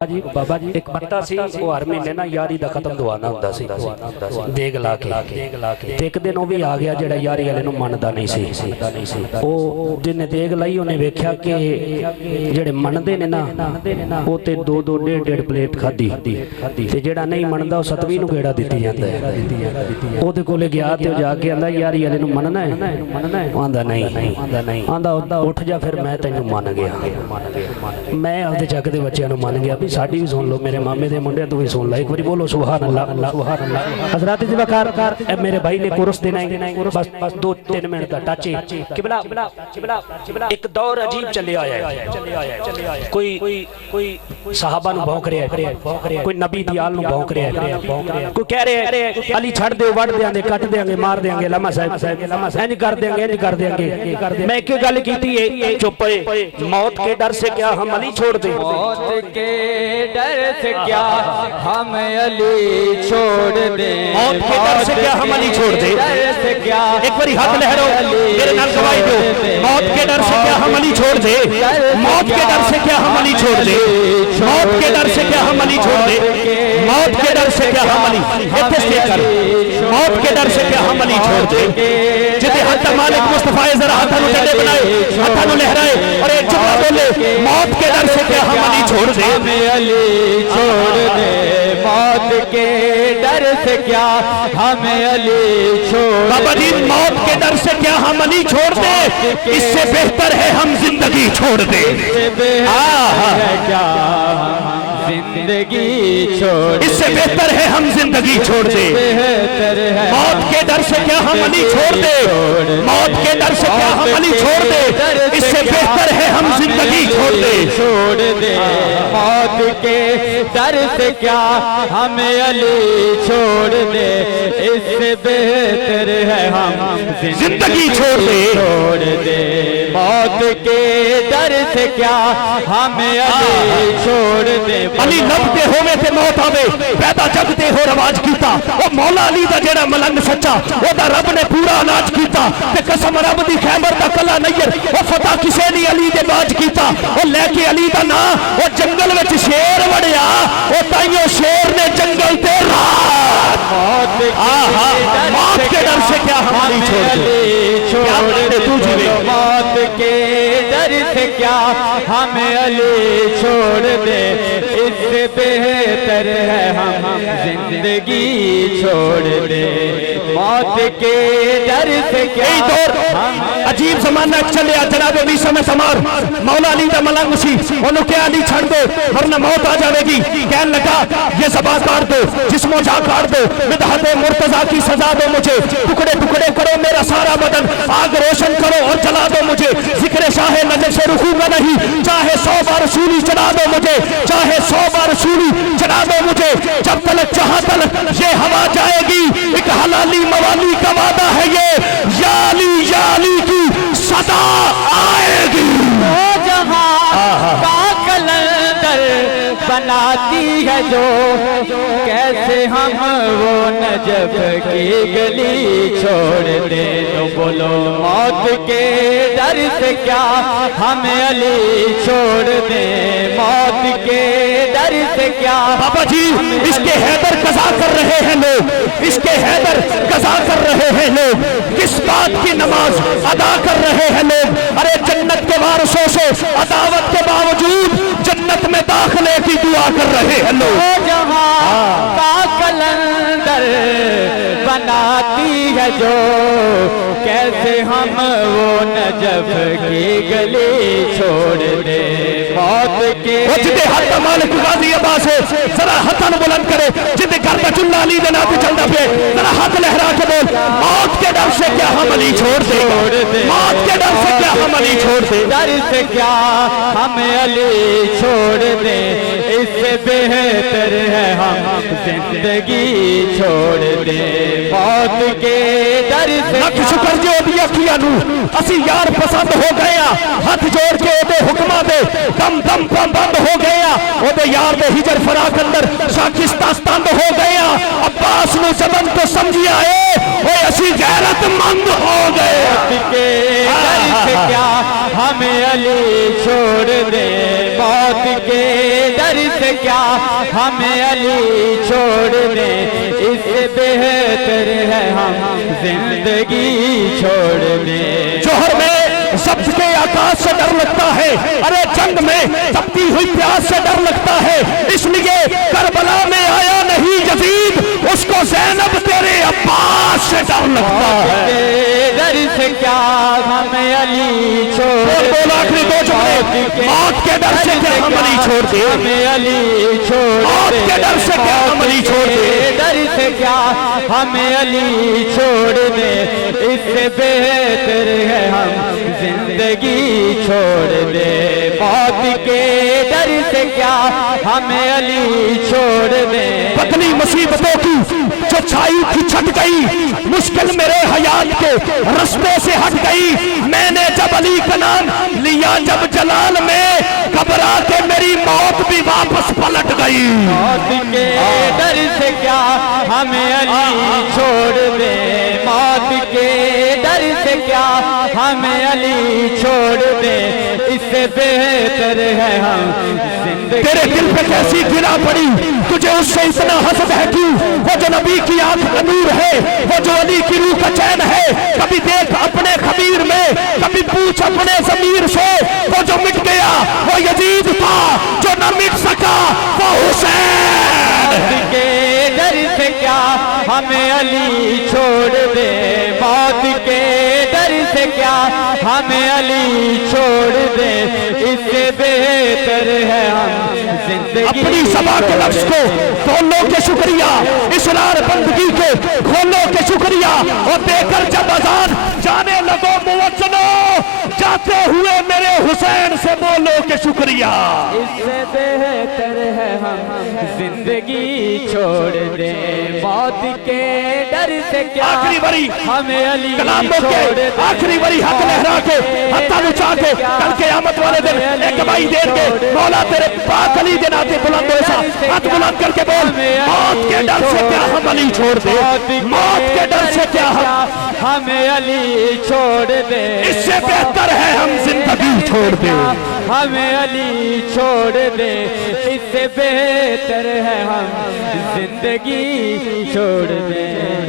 जी बाबा जी एक बंदा सी वो हर महीने ना यारी दा खत्म दवाना हुंदा सी देग ला के एक दिन वो भी आ गया जेड़ा यारी वाले नूं मनदा नहीं सी ओ जिन्ने देग लाई उन्हें वेख्या कि जेड़े मनदे ने ना वो ते दो दो डेढ़ प्लेट खाधी ते जेड़ा नहीं मनदा वो सतवीं नूं गेड़ा दित्ती जांदा है ओदे कोले गया ते जाके आंदा यारी वाले नूं मनना है आंदा नहीं आंदा उठ जा फिर मैं तैनूं मन गया मैं आपदे जग दे बच्चों नूं मन गया साड़ी भी सुन लो मेरे मामे दे मुंडे तू भी सुन ला एक बार बोलो सुभान अल्लाह सुभान अल्लाह हजरत जी वकार मेरे भाई ने कोरस देना है बस 2-3 मिनट का टच किबला एक दौर अजीब चले आया कोई सहाबा नु भौंक रहा है कोई नबी दी आल नु भौंक रहा है कोई कह रहे अली छड़ दे वड़ देंगे कट देंगे मार देंगे लम्मा साहब इंज कर देंगे मैं एक गल कीती है चुप मौत के डर से क्या हम अली छोड़ दे मौत के डर से क्या हम अली छोड़ दे मौत के डर से क्या हम अली छोड़ दे से क्या एक बार हाथ लहरो मेरे नाल गवाही दो मौत के डर से क्या हम अली छोड़ दे मौत के डर से क्या हम अली छोड़ दे मौत के डर से क्या हम अली छोड़ दे मौत के डर से क्या हम अली इत्थे स्टे कर मौत के डर से क्या हम अली छोड़ दे जिते हद मालिक मुस्तफा जरा हाथों नु डंडे बनाए हाथों नु लहराए और एक जुमला बोले मौत के डर से क्या हम अली छोड़ दे अली छोड़ दे मौत के डर से क्या हमें अली छोड़ बाबा जी मौत के डर से क्या हम अली छोड़ दे इससे बेहतर है हम जिंदगी छोड़ दे क्या जिंदगी छोड़ इससे बेहतर है हम जिंदगी छोड़ दे मौत के डर से क्या हम अली छोड़ दे मौत के डर से क्या हम अली छोड़ दे इससे बेहतर है हम जिंदगी छोड़ दे मौत के डर से क्या हमें अली छोड़ दे इससे बेहतर है हम जिंदगी छोड़ दे मौत के डर से क्या हमें अली छोड़ दे अली लभते होवे ते मौत आवे पैदा जगते हो रवाज कीता ओ मौला अली दा जेड़ा मलंग सच्चा ओदा रब ने पूरा अनाज कीता ते कसम रब दी खैबर दा कला नैयर ओ फता किसे नी अली दे बाज कीता ओ लेके अली दा ना ओ जंगल विच शेर वड़िया ओ ताइयों शेर ने जंगल ते रात मौत के डर से क्या हम अली छोड़ दे तू जीवे मौत के डर से क्या हमें अली छोड़ दे इससे बेहतर है हम जिंदगी छोड़ दे मौत के डर से क्या अजीब जमाना चले जनाब मीसा में समार मौला अली दा मलंग सी ओनु क्या अली छड़ दो वरना मौत आ जाएगी कहने लगा ये ज़बान काट दो जिस्मों जा काट दो मिदहत मुर्तजा की सजा दो मुझे टुकड़े टुकड़े करो मेरा सारा बदन आग रोशन करो और जला दो मुझे जिक्र शाह नजर से रुकूंगा नहीं चाहे 100 बार सूली चढ़ा दो मुझे चाहे 100 बार सूली चढ़ा दो मुझे जब तलक जहां तलक ये हवा जाएगी एक हलाली मवाली का वादा है ये या अली की सदा आएगी जहां का कलंदर बनाती है जो कैसे हम वो नजफ की गली छोड़ दे तो बोलो मौत के डर से क्या हमें अली छोड़ दे मौत के डर से क्या बाबा जी इसके हैदर कज़ा कर रहे हैं लोग इसके हैदर कज़ा कर रहे हैं लोग किस बात की नमाज अदा कर रहे हैं लोग अरे जन्नत के वारसों से अदावत के बावजूद जन्नत में दाखिले की दुआ कर रहे हैं लोग जहां का कलंदर बनाती है जो कैसे हम वो नजफ की गली छोड़ दे मौत के जिदे हथ मालिक गाजी अब्बास जरा हाथां नु बुलंद करे जिदे घर का चुल्ला अली दे नाम पे चलदा पे जरा हाथ लहरा के बोल मौत के डर से क्या हम अली छोड़ दे मौत के डर से क्या हम अली छोड़ दे डर से क्या हमें अली छोड़ दे इससे बेहतर है हम जिंदगी छोड़ दे मौत के डर से लख शुक्र जो दी अखियां नु असी यार पसंद हो गए हाथ जोड़ के ओदे हुक्मां दे दम दम बंद हो गए ओदे यार दे हिजर फराक अंदर शाकिस्ता स्तंद हो गए अब्बास नु जबन तो समझी आए ओए असी गैरतमंद हो गए के डर से क्या हमें अली छोड़ दे मौत के डर से سے کیا ہمیں علی چھوڑ دیں، اس سے بہتر ہے ہم زندگی چھوڑ دیں۔ جوہر میں ضبط کے آکاش سے ڈر لگتا ہے، ارے جنگ میں تپتی ہوئی پیاس سے ڈر لگتا ہے، اس لیے کربلا میں آیا نہیں یزید، اس کو زینب تیرے عباس سے ڈر لگتا ہے۔ ڈر سے کیا ہمیں علی چھوڑ دیں، بول آخری دو جملے، موت کے ڈر سے کیا ہم علی چھوڑ دیں، ہمیں علی چھوڑ دیں، موت کے ڈر سے کیا ہم علی چھوڑ دیں، ڈر سے کیا ہمیں علی چھوڑ دیں، اس سے بہتر ہے ہم زندگی چھوڑ دیں۔ موت کے ڈر سے کیا ہمیں علی چھوڑ دیں۔ پتلی مصیبتوں کی جو چھائی تھی چھٹ گئی، مشکل میرے حیات کے رستے سے ہٹ گئی، میں نے جب علی کا نام لیا جب جلال میں، گھبرا کے میری موت بھی واپس پلٹ گئی۔ موت کے ڈر سے کیا ہمیں علی چھوڑ دیں، موت کے ڈر سے کیا ہمیں علی چھوڑ دیں، اس سے بہتر ہے ہم زندگی۔ تیرے دل پہ کیسی گرا پڑی، تجھے اس سے اتنا حسد ہے کیوں؟ وہ جو نبی کی آنکھ کا نور ہے، وہ جو علی کی روح کا چین ہے، کبھی دیکھ اپنے خبیر میں، کبھی پوچھ اپنے ضمیر سے، وہ جو مٹ گیا وہ یزید تھا، جو نہ مٹ سکا وہ حسین۔ موت کے ڈر سے کیا ہمیں علی چھوڑ دے، موت کے ڈر سے کیا ہمیں علی چھوڑ دے، اس سے بہتر ہے ہم زندگی۔ اپنی زبان کے لفظ کو کھولو کے شکریہ، اسرار بندگی کے کھولو کے شکریہ، اور دے کر جب اذان جانے لگو موچنو، جاتے ہوئے میرے حسین سے بولو کے شکریہ۔ اس سے بہتر ہے ہم زندگی چھوڑ دیں، موت کے ڈر سے کیا آخری بری ہمیں علی کلاموں چھوڑ کے دیں، آخری بری حق لہرا کے ہتھا نچا کے کل قیامت والے دن ایک بھائی دین کے مولا تیرے پاک علی کے ناتے بلند ایسا ہاتھ بلند کر کے بول، موت کے ڈر سے کیا ہم علی چھوڑ دیں، موت کے ڈر سے کیا ہمیں علی چھوڑ دیں، اس سے بہتر ہے ہم زندگی چھوڑ دیں۔ ہمیں علی چھوڑ دے، اس سے بہتر ہے ہم زندگی چھوڑ دیں۔